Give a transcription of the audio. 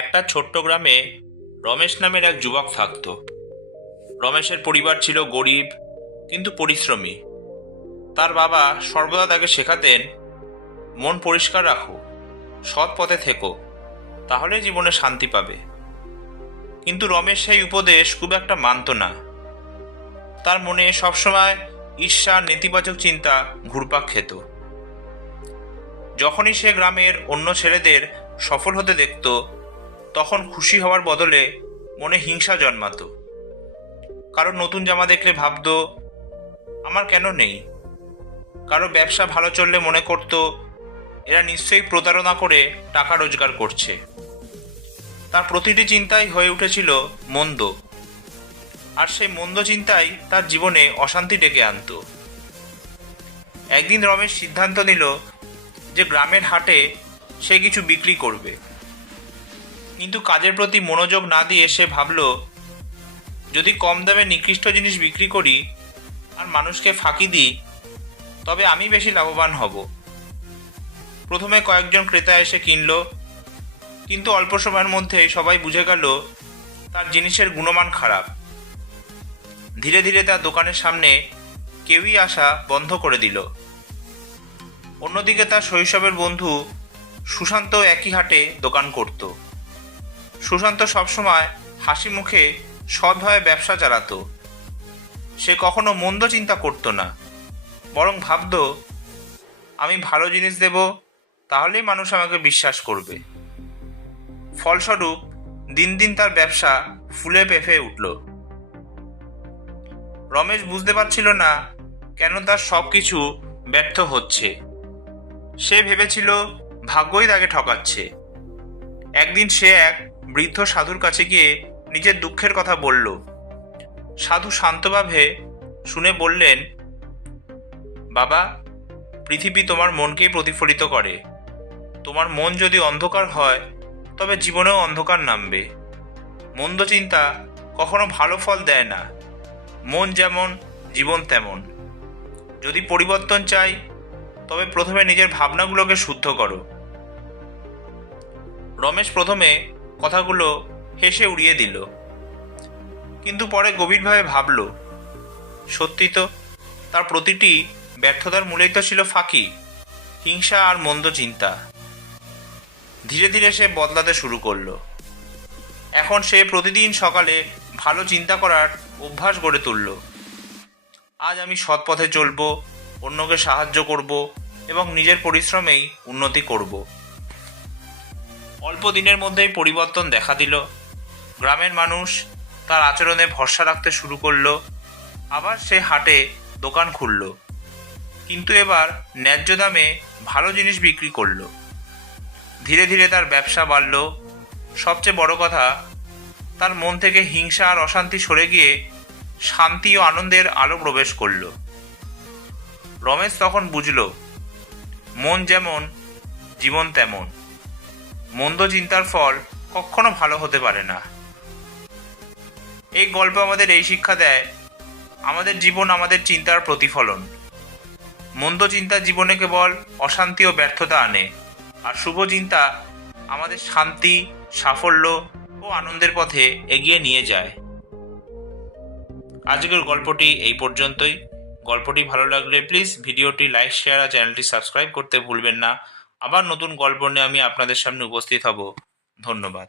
একটা ছোট্ট গ্রামে রমেশ নামের এক যুবক থাকত। রমেশের পরিবার ছিল গরিব কিন্তু পরিশ্রমী। তার বাবা সর্বদা তাকে শেখাতেন, মন পরিষ্কার রাখো, সৎ পথে থেকো, তাহলে জীবনে শান্তি পাবে। কিন্তু রমেশ সেই উপদেশ খুব একটা মানত না। তার মনে সবসময় ঈর্ষা, নেতিবাচক চিন্তা ঘুরপাক খেত। যখনই সে গ্রামের অন্য ছেলেদের সফল হতে দেখত, তখন খুশি হওয়ার বদলে মনে হিংসা জন্মাতো। কারো নতুন জামা দেখলে ভাবত, আমার কেন নেই। কারো ব্যবসা ভালো চললে মনে করত, এরা নিশ্চয়ই প্রতারণা করে টাকা রোজগার করছে। তার প্রতিটি চিন্তাই হয়ে উঠেছিল মন্দ, আর সেই মন্দ চিন্তাই তার জীবনে অশান্তি ডেকে আনত। একদিন রমেশ সিদ্ধান্ত নিল যে গ্রামের হাটে সে কিছু বিক্রি করবে। কিন্তু কাজের প্রতি মনোযোগ না দিয়ে সে ভাবল, যদি কম দামে নিকৃষ্ট জিনিস বিক্রি করি আর মানুষকে ফাঁকি দিই, তবে আমি বেশি লাভবান হব। প্রথমে কয়েকজন ক্রেতা এসে কিনল, কিন্তু অল্প সময়ের মধ্যেই সবাই বুঝে গেল তার জিনিসের গুণমান খারাপ। ধীরে ধীরে তার দোকানের সামনে কেউই আসা বন্ধ করে দিল। অন্যদিকে তার শৈশবের বন্ধু সুশান্ত একই হাটে দোকান করত। সুশান্ত সবসময় হাসি মুখে সৎভাবে ব্যবসা চালাতো। সে কখনো মন্দ চিন্তা করতো না, বরং ভাবত, আমি ভালো জিনিস দেব, তাহলেই মানুষ আমাকে বিশ্বাস করবে। ফলস্বরূপ দিন দিন তার ব্যবসা ফুলে ফেঁপে উঠল। রমেশ বুঝতে পারছিল না কেন তার সব কিছু ব্যর্থ হচ্ছে। সে ভেবেছিল ভাগ্যই তাকে ঠকাচ্ছে। একদিন সে এক বৃদ্ধ সাধুর কাছে গিয়ে নিজের দুঃখের কথা বলল। সাধু শান্তভাবে শুনে বললেন, বাবা, পৃথিবী তোমার মনকেই প্রতিফলিত করে। তোমার মন যদি অন্ধকার হয়, তবে জীবনেও অন্ধকার নামবে। মন্দ চিন্তা কখনো ভালো ফল দেয় না। মন যেমন, জীবন তেমন। যদি পরিবর্তন চাই, তবে প্রথমে নিজের ভাবনাগুলোকে শুদ্ধ করো। রমেশ প্রথমে কথাগুলো হেসে উড়িয়ে দিল, কিন্তু পরে গভীরভাবে ভাবল, সত্যি তো, তার প্রতিটি ব্যর্থতার মূলেই তো ছিল ফাঁকি, হিংসা আর মন্দ চিন্তা। ধীরে ধীরে সে বদলাতে শুরু করলো। এখন সে প্রতিদিন সকালে ভালো চিন্তা করার অভ্যাস গড়ে তুলল। আজ আমি সৎ পথে চলব, অন্যকে সাহায্য করব এবং নিজের পরিশ্রমেই উন্নতি করব। অল্প দিনের মধ্যেই পরিবর্তন দেখা দিল। গ্রামের মানুষ তার আচরণে ভরসা রাখতে শুরু করলো। আবার সে হাটে দোকান খুলল, কিন্তু এবার ন্যায্য দামে ভালো জিনিস বিক্রি করলো। ধীরে ধীরে তার ব্যবসা বাড়ল। সবচেয়ে বড় কথা, তার মন থেকে হিংসা আর অশান্তি সরে গিয়ে শান্তি ও আনন্দের আলো প্রবেশ করল। রমেশ তখন বুঝল, মন যেমন, জীবন তেমন। মন্দ চিন্তার ফল কখনো ভালো হতে পারে না। এই গল্প আমাদের এই শিক্ষা দেয়, আমাদের জীবন আমাদের চিন্তার প্রতিফলন। মন্দ চিন্তা জীবনে কেবল অশান্তি ও ব্যর্থতা আনে, আর শুভ চিন্তা আমাদের শান্তি, সাফল্য ও আনন্দের পথে এগিয়ে নিয়ে যায়। আজকের গল্পটি এই পর্যন্তই। গল্পটি ভালো লাগলে প্লিজ ভিডিওটি লাইক, শেয়ার আর চ্যানেলটি সাবস্ক্রাইব করতে ভুলবেন না। আবার নতুন গল্প নিয়ে আমি আপনাদের সামনে উপস্থিত হব। ধন্যবাদ।